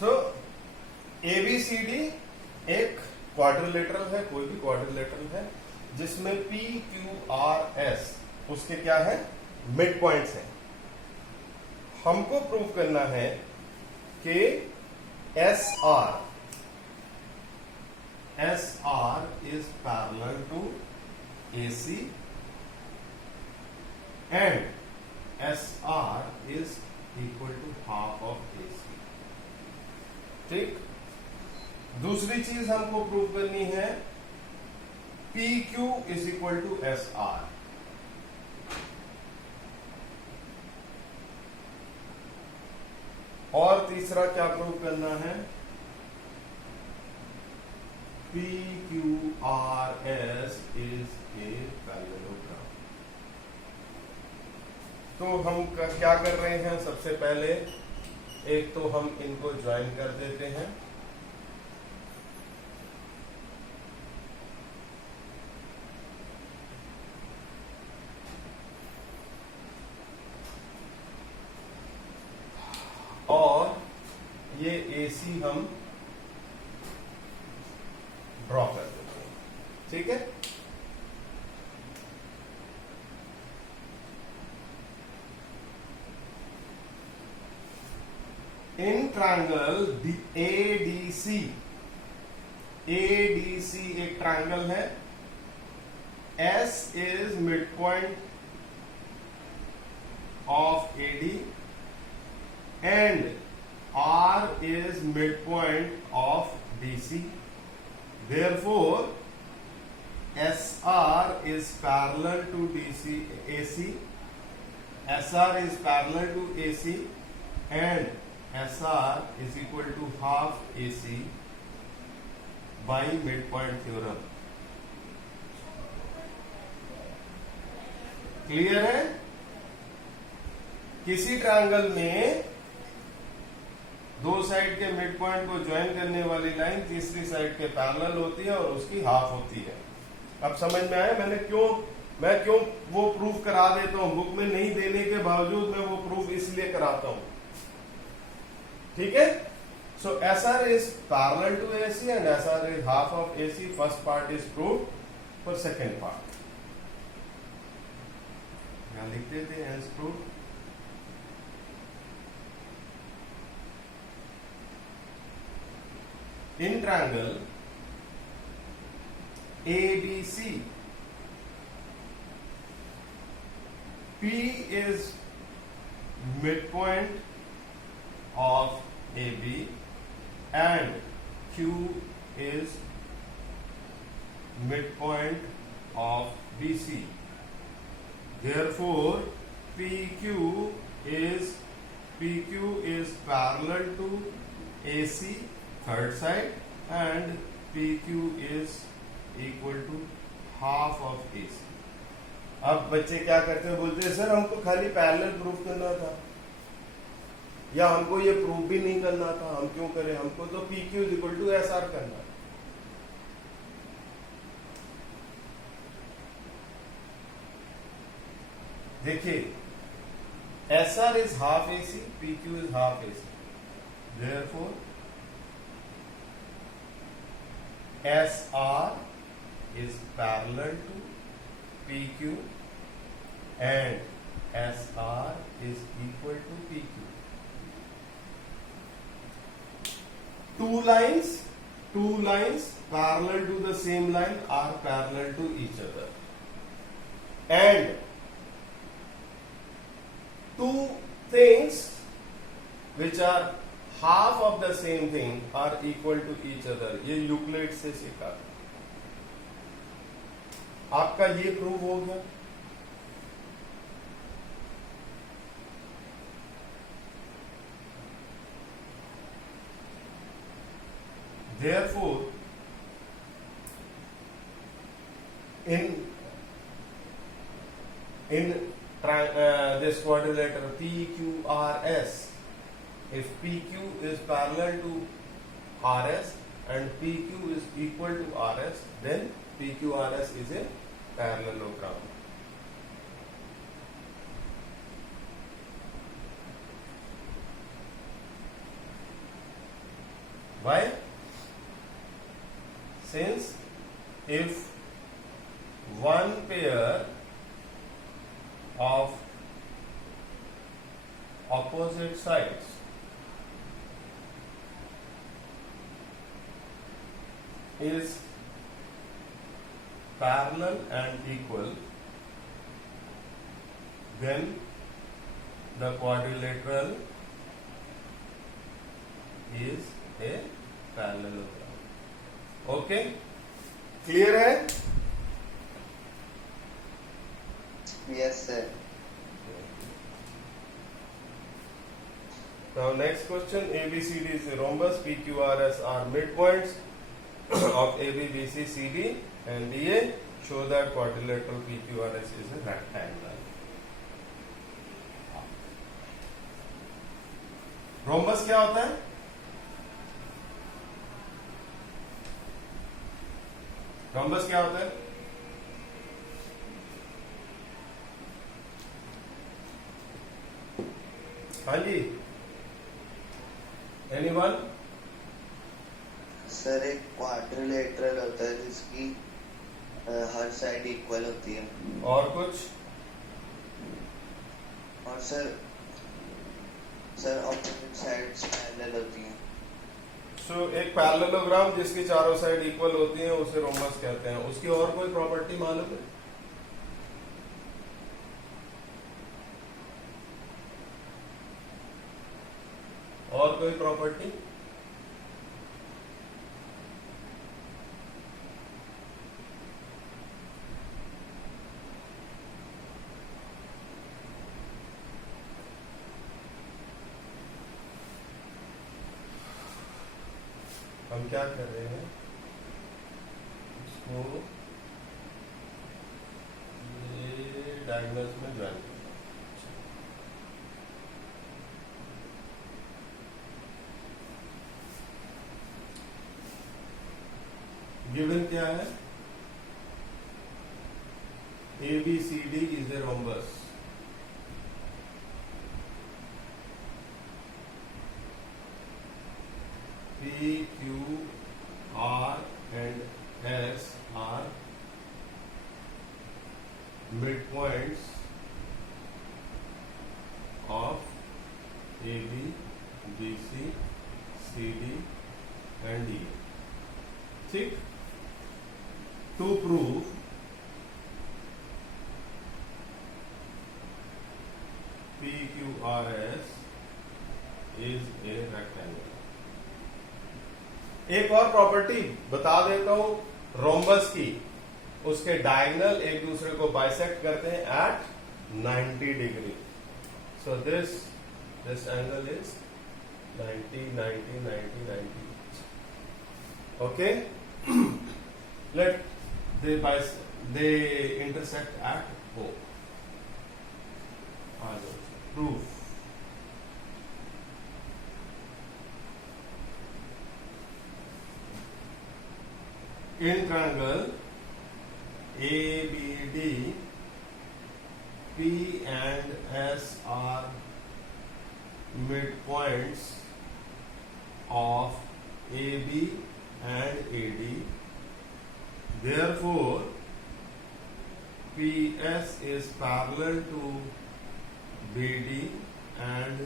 सो ABCD एक quadrilateral है, कोई भी क्वाड्रिलेटरल है जिसमें PQRS उसके क्या है, मिड पॉइंट्स हैं। हमको प्रूव करना है कि SR is parallel to AC and SR is equal to half of AC। ठीक। दूसरी चीज हमको प्रूव करनी है PQ is equal to SR। और तीसरा क्या प्रूव करना है, PQRS is a parallelogram। तो हम क्या कर रहे हैं, सबसे पहले एक तो हम इनको ज्वाइन कर देते हैं। और ये AC हम ड्रॉ कर देते हैं। ठीक है। इन ट्रायंगल ADC एक ट्रायंगल है। S is mid point of AD and R is midpoint of DC. Therefore, SR is parallel to AC. SR is parallel to AC and SR is equal to half AC by midpoint theorem. Clear है? किसी triangle में दो side के mid point को join करने वाली line तीसरी side के पैरेलल होती है और उसकी हाफ होती है। अब समझ में आया मैं क्यों वो प्रूफ करा देता हूं, बुक में नहीं देने के बावजूद मैं वो प्रूफ इसलिए कराता हूं। ठीक है। So SR is parallel to AC and SR is half of AC। First part is prove. For second part यहां लिख देते हैं as prove. In triangle ABC, P is midpoint of AB and Q is midpoint of BC. Therefore, PQ is parallel to AC third side and PQ is equal to half of AC। अब बच्चे क्या करते हैं, बोलते हैं sir हमको खाली parallel proof करना था या हमको ये प्रूफ भी नहीं करना था, हम क्यों करें, हमको तो PQ is equal to SR करना है। देखिए SR is half AC, PQ is half AC। Therefore SR is parallel to PQ and SR is equal to PQ। Two lines parallel to the same line are parallel to each other and two things which are half of the same thing are equal to each other। ये Euclid से सीखा। आपका ये prove हो गया। Therefore, in this quadrilateral PQRS, if PQ is parallel to RS and PQ is equal to RS, then PQRS is a parallelogram। Why? Since if one pair of opposite sides is parallel and equal, then the quadrilateral is a parallelogram. Okay, clear है? Yes, sir. Now next question, ABCD is a rhombus, PQRS are midpoints of AB, BC, CD and DA. Show that quadrilateral PQRS is a rectangle. Rhombus क्या होता है? Rhombus क्या होता है? हाँ जी, anyone? Sir एक quadrilateral होता है जिसकी हर साइड इक्वल होती है। और कुछ? और सर ऑपोजिट साइड्स पैरेलल होती हैं। सो एक पैरेललोग्राम जिसकी चारों साइड इक्वल होती हैं उसे रोम्बस कहते हैं। उसकी और कोई प्रॉपर्टी मालूम है? और कोई प्रॉपर्टी? हम क्या कर रहे हैं, इसको ये डायगोनल्स में ज्वाइन करना है। गिवन क्या है? ABCD is a rhombus. P, Q, R and S are midpoints of AB, BC, CD and E. ठीक? To prove PQRS is a rectangle. एक और प्रॉपर्टी बता देता हूं रोम्बस की, उसके डायगोनल एक दूसरे को बाइसेक्ट करते हैं at 90 degree. So this angle is 90, 90, 90, 90. Okay? Let they intersect at O. Proof. In triangle ABD, P and S are midpoints of AB and AD. Therefore, PS is parallel to BD and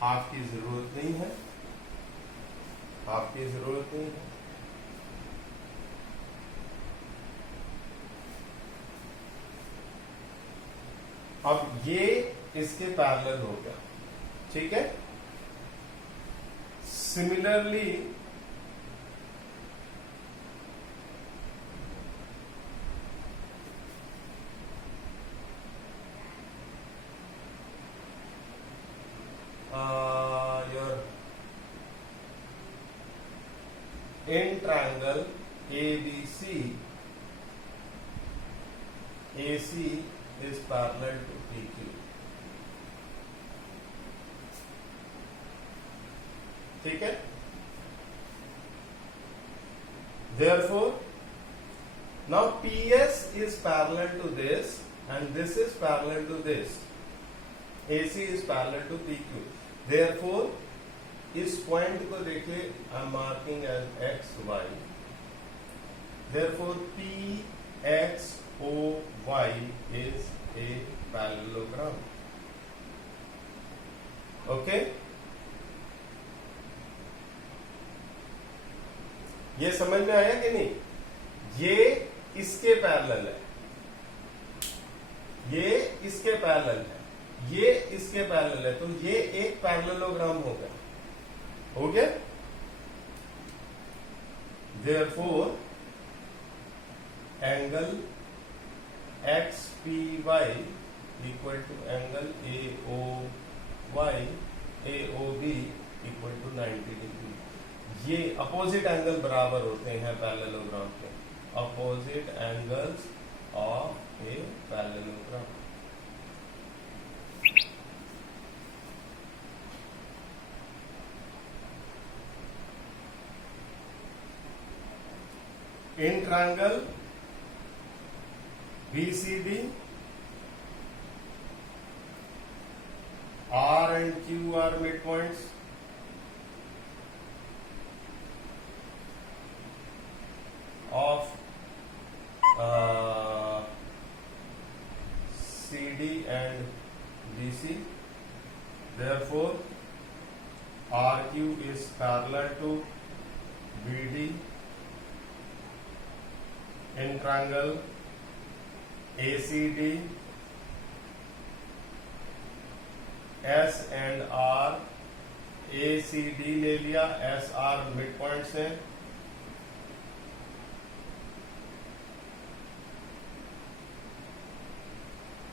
half की जरूरत नहीं है, half की जरूरत नहीं है. अब ये इसके पैरेलल हो गया. ठीक है? Similarly your in triangle ABC, AC is parallel to PQ. ठीक है? Therefore, now PS is parallel to this and this is parallel to this. AC is parallel to PQ. Therefore, इस पॉइंट को देखिए, I am marking as X Y, therefore P X O Y is a parallelogram. Okay, ये समझ में आया कि नहीं? ये इसके पैरेलल है, ये इसके पैरेलल है, ये इसके पैरेलल है, तो ये एक पैरेललोग्राम हो गया। हो गया? Therefore angle X P Y equal to angle A O Y A O B equal to 90 degree. ये अपोजिट एंगल बराबर होते हैं पैरेललोग्राम के, opposite angles of a parallelogram. In triangle BCD, R and Q are midpoints. Of CD and BC. Therefore, RQ is parallel to BD. In triangle ACD, S and R, ACD ले लिया, SR mid point से,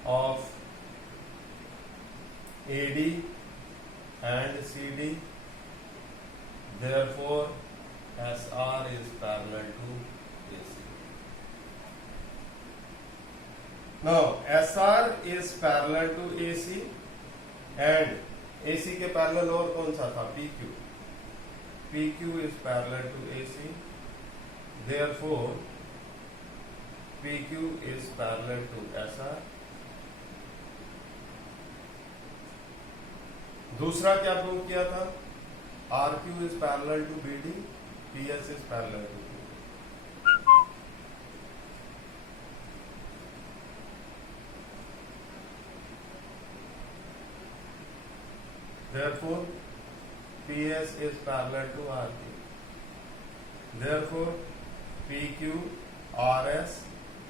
of AD and CD, therefore SR is parallel to AC. Now SR is parallel to AC and AC के parallel और कौन सा था? PQ. PQ is parallel to AC, therefore PQ is parallel to SR. दूसरा क्या prove किया था? RQ is parallel to BD, PS is parallel to BD. Therefore, PS is parallel to RQ. Therefore, PQ RS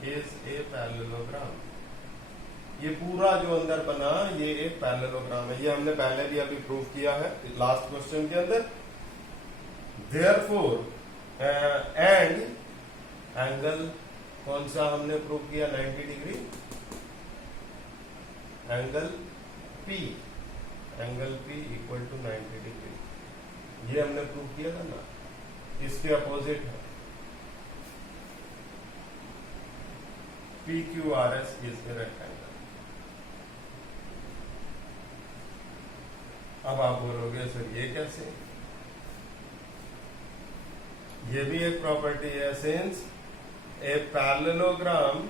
is a parallelogram. ये पूरा जो अंदर बना ये एक पैरेललोग्राम है। ये हमने पहले भी अभी प्रूव किया है लास्ट क्वेश्चन के अंदर। Therefore, एंड एंगल कौन सा हमने प्रूव किया? 90 degree. Angle P, angle P equal to 90 degree, ये हमने प्रूव किया था ना, इसके अपोजिट है। PQRS is a rectangle. अब आप बोलोगे सर ये कैसे? ये भी एक प्रॉपर्टी है, since A parallelogram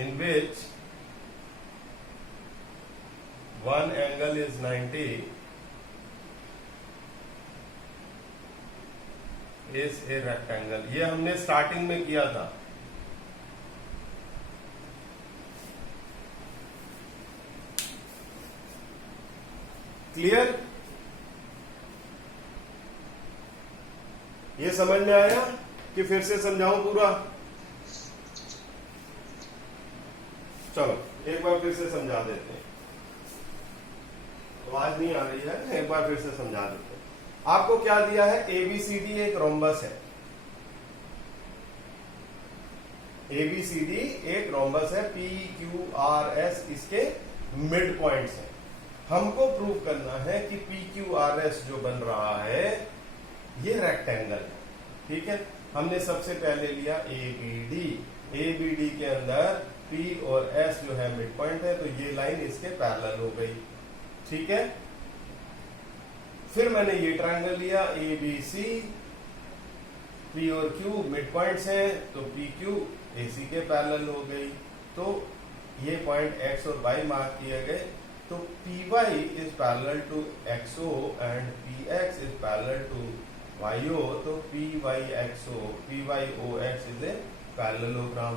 in which one angle is 90 is a rectangle. ये हमने स्टार्टिंग में किया था। क्लियर? ये समझ में आया कि फिर से समझाऊं पूरा? चलो एक बार फिर से समझा देते हैं, आवाज नहीं आ रही है, एक बार फिर से समझा देते हैं। आपको क्या दिया है? ABCD एक रोम्बस है, ABCD एक रोम्बस है, PQRS इसके मिड पॉइंट्स हैं। हमको प्रूव करना है कि PQRS जो बन रहा है ये रेक्टेंगल है। ठीक है, हमने सबसे पहले लिया ABD, ABD के अंदर P और S जो है मिड पॉइंट है, तो ये लाइन इसके पैरेलल हो गई। ठीक है, फिर मैंने ये ट्रायंगल लिया ABC, P और Q मिड पॉइंट्स हैं, तो PQ AC के पैरेलल हो गई। तो ये पॉइंट X और Y मार्क किए गए। तो PY is parallel to XO and PX is parallel to YO, तो PYOX is a parallelogram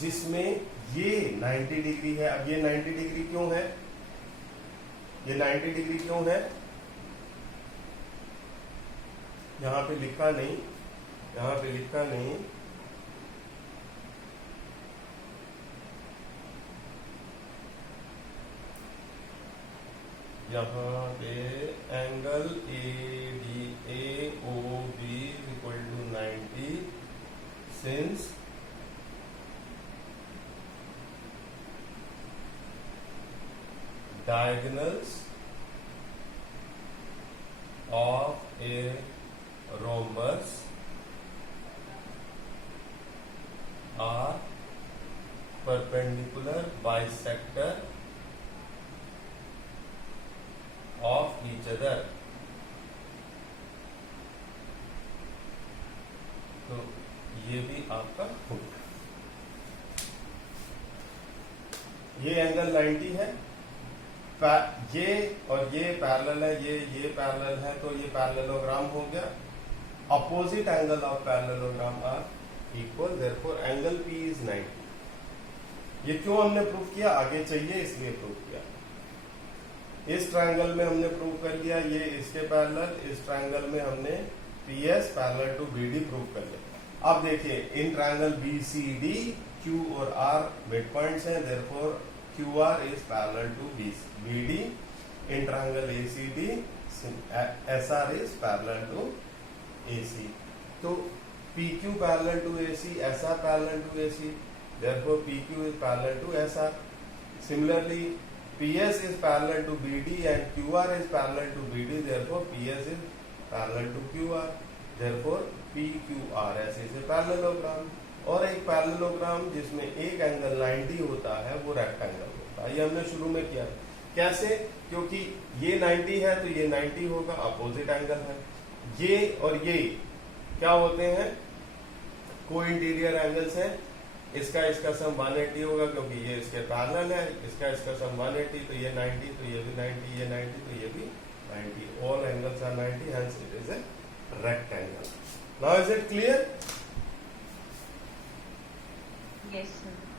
जिसमें ये 90 डिग्री है। अब ये 90 डिग्री क्यों है? ये 90 डिग्री क्यों है? यहां पे लिखा नहीं, यहां पे लिखा नहीं, यहाँ पे angle AOB equal to 90 since diagonals of a rhombus are perpendicular bisector of each other। तो ये भी आपका हो गया। ये एंगल 90 है, ये और ये पैरेलल है, ये पैरेलल है, तो ये पैरेललोग्राम हो गया। Opposite angle of parallelogram are equal, therefore angle P is 90। ये क्यों हमने प्रूव किया? आगे चाहिए इसलिए प्रूव किया। इस ट्रायंगल में हमने प्रूव कर लिया ये इसके पैरेलल, इस ट्रायंगल में हमने PS parallel to BD prove कर लिया। अब देखिए इन ट्रायंगल BCD Q और R मिड पॉइंट्स हैं, therefore QR is parallel to BD। in triangle ACD SR is parallel to AC। तो PQ parallel to AC, SR parallel to AC, therefore PQ is parallel to SR। Similarly PS is parallel to BD and QR is parallel to BD, therefore PS is parallel to QR, therefore PQRS is a parallelogram। और एक parallelogram जिसमें एक angle 90 होता है वो rectangle होता है। ये हमने शुरू में किया। कैसे? क्योंकि ये 90 है तो ये 90 होगा, अपोजिट एंगल है। ये और ये क्या होते हैं? को इंटीरियर एंगल्स हैं। इसका सम 180 होगा क्योंकि ये इसके पैरेलल है, इसका सम 180, तो ये 90, तो ये भी 90, ये 90, तो ये भी 90। All angles are 90, hence it is a rectangle. Now is it clear? Yes, sir.